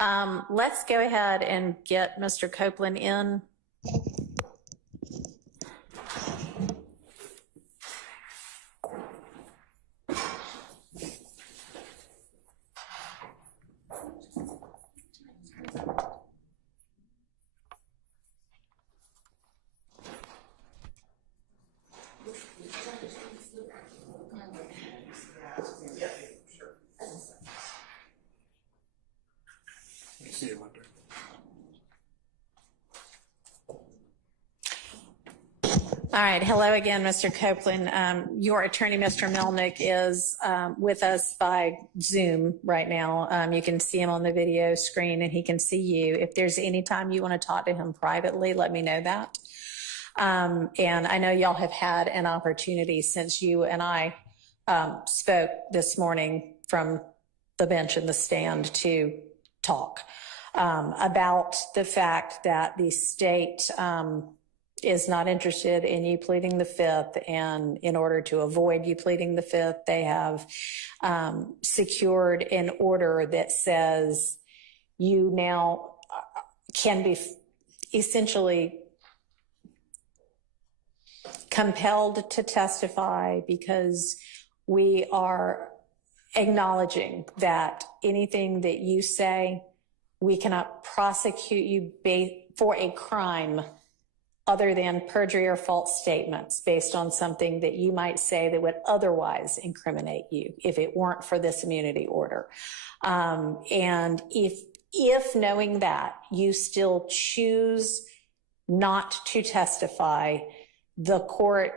Let's go ahead and get Mr. Copeland in. All right. Hello again, Mr. Copeland. Your attorney, Mr. Melnick, is with us by Zoom right now. You can see him on the video screen and he can see you. If there's any time you want to talk to him privately, let me know that. And I know y'all have had an opportunity since you and I spoke this morning from the bench and the stand to talk about the fact that the state is not interested in you pleading the fifth, and in order to avoid you pleading the fifth, they have secured an order that says you now can be essentially compelled to testify because we are acknowledging that anything that you say, we cannot prosecute you for a crime other than perjury or false statements based on something that you might say that would otherwise incriminate you if it weren't for this immunity order. And if knowing that you still choose not to testify, the court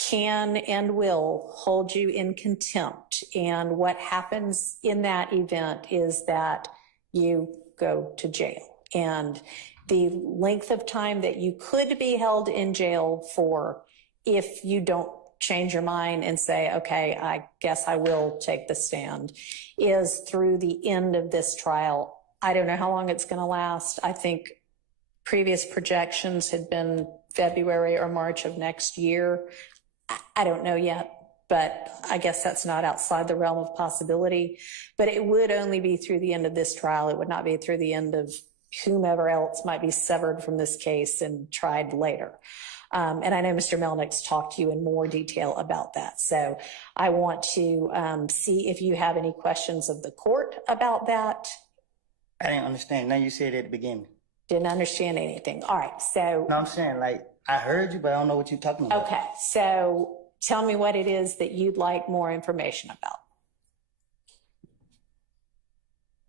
can and will hold you in contempt. And what happens in that event is that you go to jail. And the length of time that you could be held in jail for if you don't change your mind and say, okay, I guess I will take the stand, is through the end of this trial. I don't know how long it's going to last. I think previous projections had been February or March of next year. I don't know yet, but I guess that's not outside the realm of possibility. But it would only be through the end of this trial. It would not be through the end of whomever else might be severed from this case and tried later. And I know Mr. Melnick's talked to you in more detail about that. So I want to see if you have any questions of the court about that. I didn't understand. Now you said at the beginning. Didn't understand anything. All right. So. No, I'm saying, like, I heard you, but I don't know what you're talking about. Okay. So tell me what it is that you'd like more information about.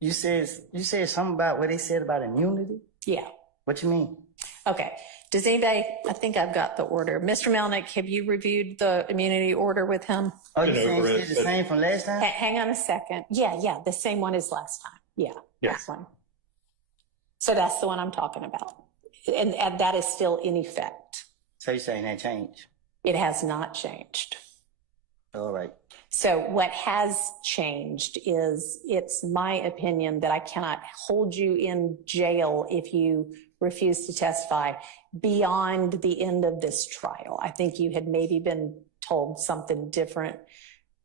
You said something about what they said about immunity? Yeah. What you mean? Okay. Does anybody, I think I've got the order. Mr. Melnick, have you reviewed the immunity order with him? Oh, you're saying it's the same from last time? Hang on a second. Yeah. The same one as last time. Yeah. Yes. That one. So that's the one I'm talking about. And that is still in effect. So you're saying that changed? It has not changed. All right. So what has changed is, it's my opinion that I cannot hold you in jail if you refuse to testify beyond the end of this trial. I think you had maybe been told something different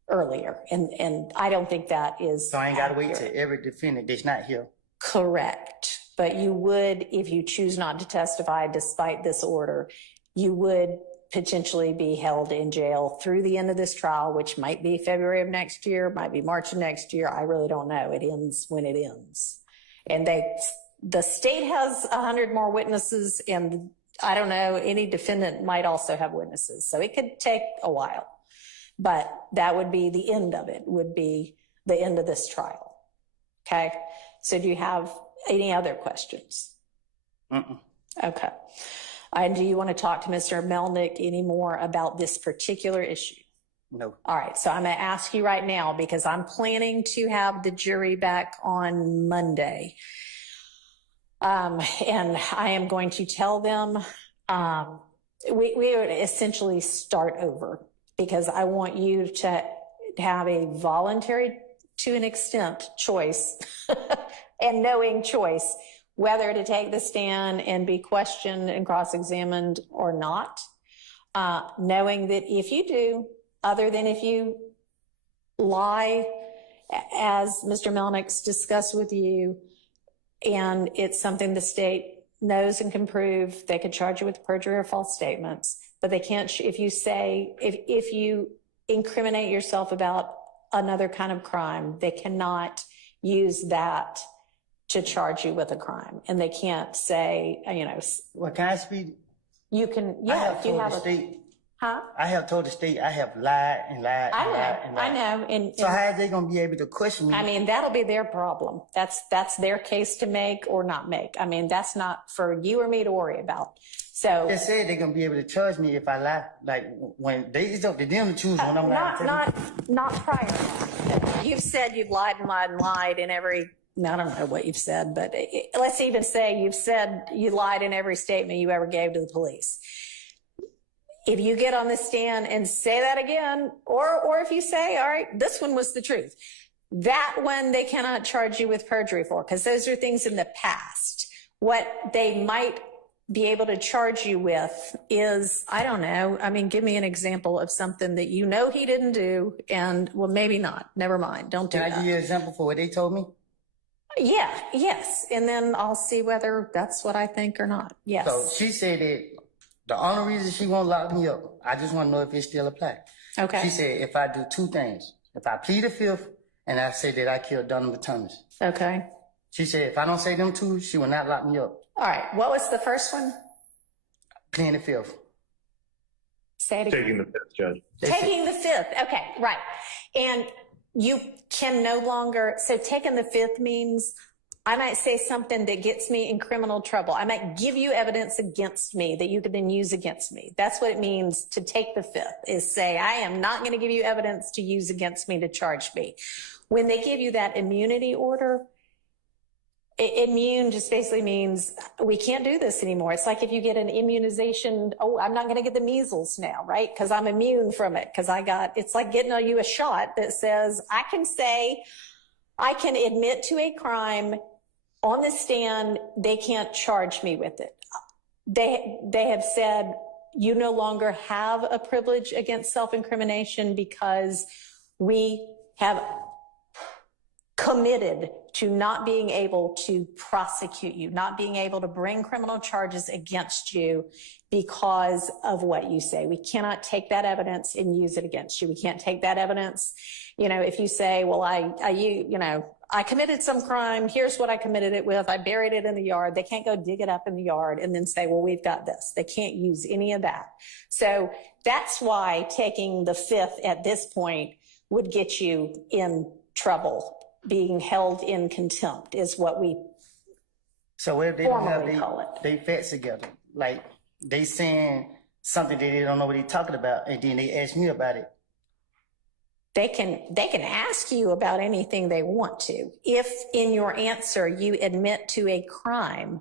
earlier, and I don't think that is So I ain't got to wait till every defendant that's not here. Correct. But you would, if you choose not to testify despite this order, you would potentially be held in jail through the end of this trial, which might be February of next year, might be March of next year. I really don't know. It ends when it ends. And the state has 100 more witnesses, and I don't know, any defendant might also have witnesses. So it could take a while, but that would be the end of it, would be the end of this trial. Okay. So do you have any other questions? Okay. And do you want to talk to Mr. Melnick any more about this particular issue? No. All right. So I'm going to ask you right now, because I'm planning to have the jury back on Monday. And I am going to tell them, we would essentially start over, because I want you to have a voluntary, to an extent, choice and knowing choice whether to take the stand and be questioned and cross-examined or not, knowing that if you do, other than if you lie, as Mr. Melnick's discussed with you, and it's something the state knows and can prove, they could charge you with perjury or false statements, but they can't, if you incriminate yourself about another kind of crime, they cannot use that to charge you with a crime. And they can't say, Well, can I speak? you can, I yeah, have if you told have the a, state. huh? I have told the state I have lied and lied and lied and lied. I know. And So how are they going to be able to question me? I mean, that'll be their problem. That's their case to make or not make. I mean, that's not for you or me to worry about. So They said they're going to be able to charge me if I lie. Like when it's up to them to choose when I'm lying. not prior. You've said you've lied and lied and lied in every, I don't know what you've said, but let's even say you've said you lied in every statement you ever gave to the police. If you get on the stand and say that again, or if you say, all right, this one was the truth, that one they cannot charge you with perjury for, because those are things in the past. What they might be able to charge you with is, I don't know, I mean, give me an example of something that you know he didn't do, and well, maybe not, never mind, don't do that. Can I give you an example for what they told me? Yeah, yes, and then I'll see whether that's what I think or not. Yes. So she said that the only reason she won't lock me up, I just want to know if it still applies. Okay. She said if I do two things, if I plead the fifth and I say that I killed Donovan Thomas. Okay. She said if I don't say them two, she will not lock me up. All right. What was the first one? Pleading the fifth. Say it again. Taking the fifth, Judge. Taking the fifth. Okay, right. And you can no longer, so taking the fifth means I might say something that gets me in criminal trouble. I might give you evidence against me that you could then use against me. That's what it means to take the fifth, is say, I am not going to give you evidence to use against me to charge me. When they give you that immunity order, immune just basically means we can't do this anymore. It's like if you get an immunization, oh, I'm not going to get the measles now, right? Because I'm immune from it. Because it's like getting you a shot that says, I can admit to a crime on the stand, they can't charge me with it. They have said you no longer have a privilege against self-incrimination because we have committed to not being able to prosecute you, not being able to bring criminal charges against you because of what you say. We cannot take that evidence and use it against you. We can't take that evidence. If you say, well, I committed some crime. Here's what I committed it with. I buried it in the yard. They can't go dig it up in the yard and then say, well, we've got this. They can't use any of that. So that's why taking the fifth at this point would get you in trouble. Being held in contempt is what we So what if they don't have formally call it. they facts together? Like they saying something that they don't know what they're talking about, and then they ask me about it. They can ask you about anything they want to. If in your answer you admit to a crime,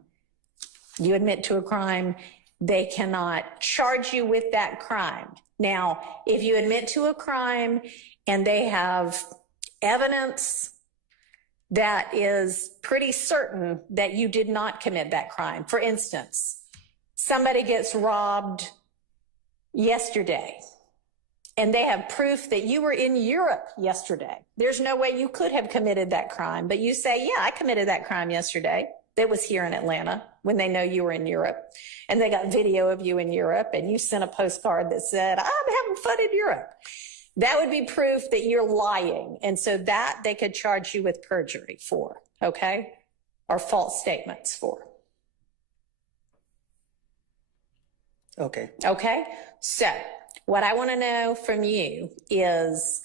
they cannot charge you with that crime. Now, if you admit to a crime and they have evidence that is pretty certain that you did not commit that crime. For instance, somebody gets robbed yesterday and they have proof that you were in Europe yesterday. There's no way you could have committed that crime, but you say, yeah, I committed that crime yesterday. That was here in Atlanta when they know you were in Europe and they got video of you in Europe and you sent a postcard that said, I'm having fun in Europe. That would be proof that you're lying. And so that they could charge you with perjury for, okay? Or false statements for. Okay. Okay? So what I want to know from you is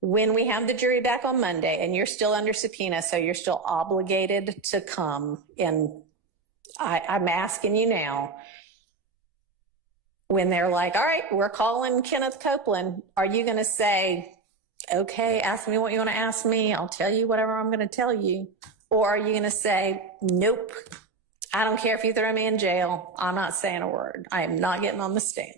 when we have the jury back on Monday and you're still under subpoena, so you're still obligated to come, and I'm asking you now, when they're like, all right, we're calling Kenneth Copeland, are you going to say, okay, ask me what you want to ask me. I'll tell you whatever I'm going to tell you. Or are you going to say, nope, I don't care if you throw me in jail. I'm not saying a word. I am not getting on the stand.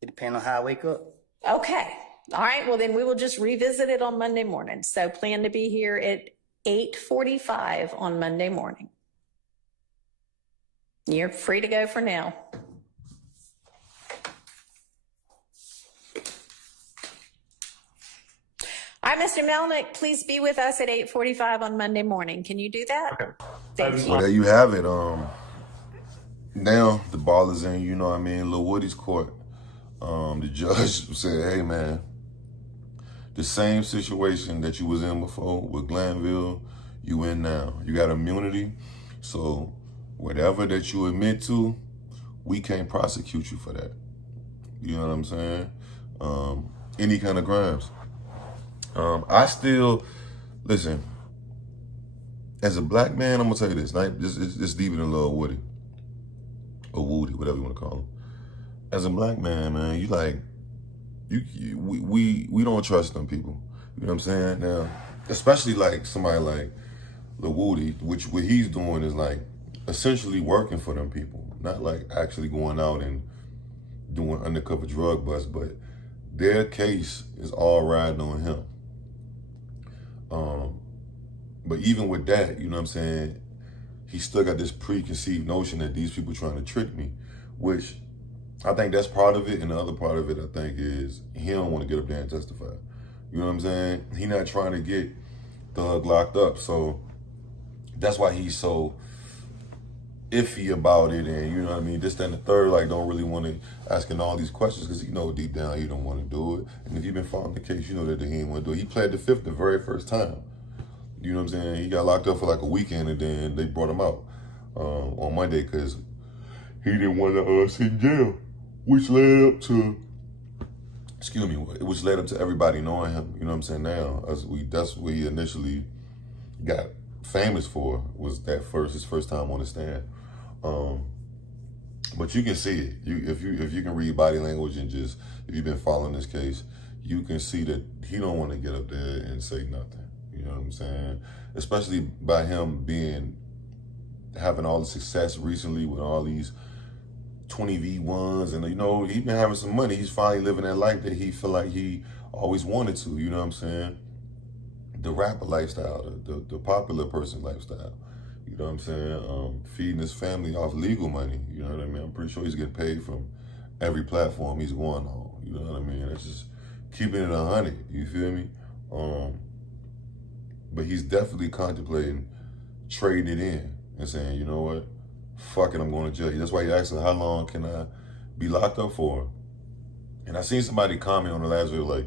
It depends on how I wake up. Okay. All right. Well, then we will just revisit it on Monday morning. So plan to be here at 8:45 on Monday morning. You're free to go for now. All All right, Mr. Melnick, please be with us at 8:45 on Monday morning. Can you do that? Okay. Thank Well, you. there you have it. Now the ball is in, you know what I mean, Lil Woody's court. The judge said, hey man, the same situation that you was in before with Glanville, you in now. You got immunity. So whatever that you admit to, we can't prosecute you for that. You know what I'm saying? Any kind of crimes. I still, listen, as a black man, I'm gonna tell you this, it's deeper than Lil Woody. Or Woody, whatever you wanna call him. As a black man, man, we don't trust them people. You know what I'm saying? Now, especially like somebody like Lil Woody, which what he's doing is like essentially working for them people, not like actually going out and doing undercover drug busts, but their case is all riding on him. But even with that, you know what I'm saying, he still got this preconceived notion that these people trying to trick me, which I think that's part of it. And the other part of it, I think, is he don't want to get up there and testify. You know what I'm saying? He not trying to get Thug locked up. So that's why he's so iffy about it. And you know what I mean? This, that, and the third, like don't really want to asking all these questions because you know deep down he don't want to do it. And if you've been following the case, you know that he didn't want to do it. He pled the fifth the very first time. You know what I'm saying? He got locked up for like a weekend and then they brought him out on Monday because he didn't want to sit in jail, which led up to, which led up to everybody knowing him. You know what I'm saying? Now, that's what he initially got famous for, was his first time on the stand. But you can see it. If you can read body language and just, if you've been following this case, you can see that he don't want to get up there and say nothing. You know what I'm saying? Especially by him having all the success recently with all these 20v1s, and you know, he's been having some money. He's finally living that life that he feel like he always wanted to, you know what I'm saying? The rapper lifestyle, the popular person lifestyle. You know what I'm saying? Feeding his family off legal money, you know what I mean? I'm pretty sure he's getting paid from every platform he's going on, you know what I mean? It's just keeping it 100, you feel me? But he's definitely contemplating trading it in and saying, you know what? Fuck it, I'm going to jail. That's why he asked her, how long can I be locked up for? And I seen somebody comment on the last video like,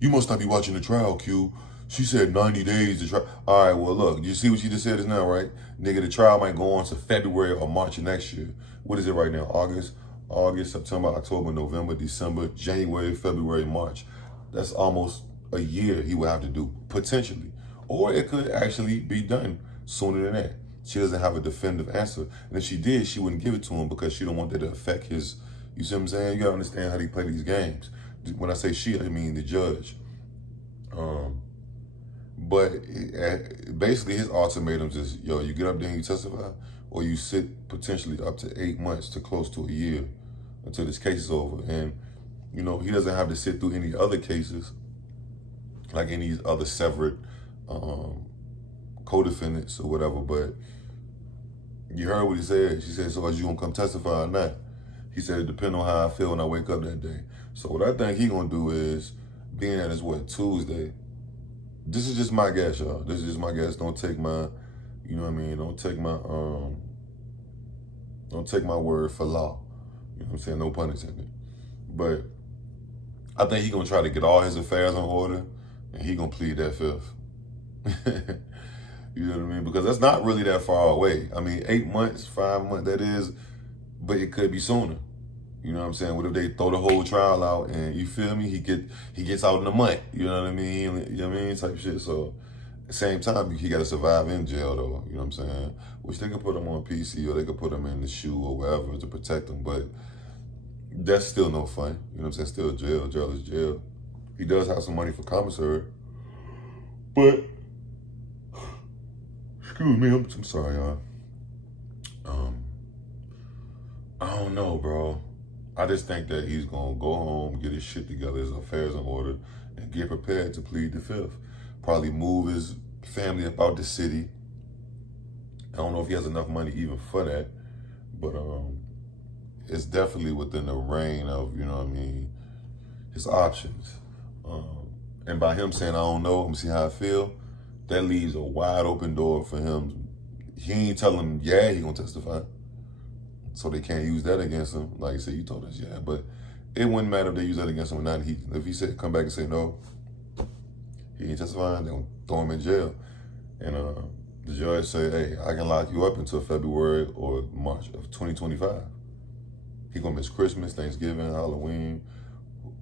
you must not be watching the trial, Q. She said 90 days to try. All right, well, look, you see what she just said is now, right? Nigga, the trial might go on to February or March of next year. What is it right now? August, September, October, November, December, January, February, March. That's almost a year he would have to do, potentially. Or it could actually be done sooner than that. She doesn't have a definitive answer. And if she did, she wouldn't give it to him because she don't want that to affect his, you see what I'm saying? You gotta understand how they play these games. When I say she, I mean the judge. But basically his ultimatums is, yo, you get up there and you testify, or you sit potentially up to 8 months to close to a year until this case is over. And, you know, he doesn't have to sit through any other cases, like any other separate co-defendants or whatever, but you heard what he said. She said, so are you gonna come testify or not? He said, it depends on how I feel when I wake up that day. So what I think he gonna do is, being that it's what, Tuesday, this is just my guess, y'all. This is just my guess. Don't take my, you know what I mean? Don't take my word for law. You know what I'm saying? No pun intended. But I think he gonna try to get all his affairs in order and he gonna plead that fifth. You know what I mean? Because that's not really that far away. I mean, 8 months, 5 months, that is, but it could be sooner. You know what I'm saying? What if they throw the whole trial out and, you feel me? He gets out in a month. You know what I mean? You know what I mean? Type shit. So at the same time, he got to survive in jail though. You know what I'm saying? Which they could put him on PC or they could put him in the shoe or wherever to protect him. But that's still no fun. You know what I'm saying? Still jail. Jail is jail. He does have some money for commissary. But, excuse me, I'm sorry, y'all. I don't know, bro. I just think that he's gonna go home, get his shit together, his affairs in order, and get prepared to plead the fifth. Probably move his family about the city. I don't know if he has enough money even for that, but it's definitely within the reign of, you know what I mean, his options. And by him saying, I don't know, I'm gonna see how I feel, that leaves a wide open door for him. He ain't telling him, yeah, he gonna testify. So they can't use that against him. Like you said, you told us, yeah, but it wouldn't matter if they use that against him or not. If he said, come back and say no, he ain't testifying, they're gonna throw him in jail. And the judge say, hey, I can lock you up until February or March of 2025. He gonna miss Christmas, Thanksgiving, Halloween,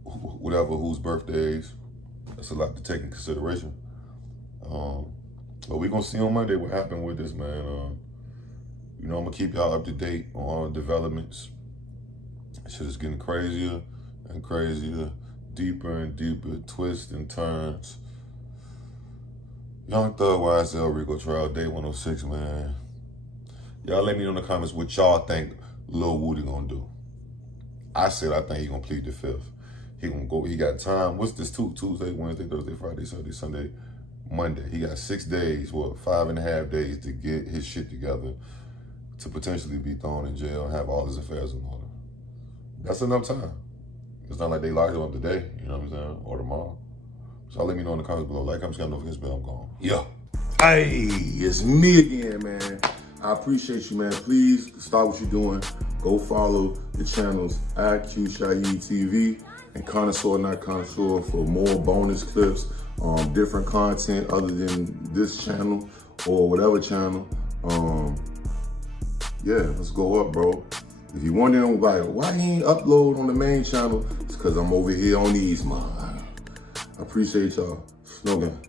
whatever, whose birthdays. That's a lot to take in consideration. But we gonna see on Monday what happened with this, man. You know, I'm gonna keep y'all up to date on all the developments. Shit is getting crazier and crazier, deeper and deeper, twists and turns. Young Thug YSL Rico trial, day 106, man. Y'all let me know in the comments what y'all think Lil Woody gonna do. I said I think he gonna plead the fifth. He gonna go, he got time. What's this, Tuesday, Wednesday, Thursday, Friday, Saturday, Sunday, Monday. He got 6 days, 5.5 days to get his shit together to potentially be thrown in jail and have all his affairs in order. That's enough time. It's not like they locked him up today, you know what I'm saying, or tomorrow. So let me know in the comments below. Like, comment, subscribe, don't forget to bell, I'm gone. Yeah. Hey, it's me again, man. I appreciate you, man. Please stop what you're doing. Go follow the channels IQ TV and Connoisseur Not Connoisseur for more bonus clips, different content other than this channel or whatever channel. Yeah, let's go up, bro. If you wondering like why he ain't upload on the main channel, it's because I'm over here on these, man. I appreciate y'all. Snow gang.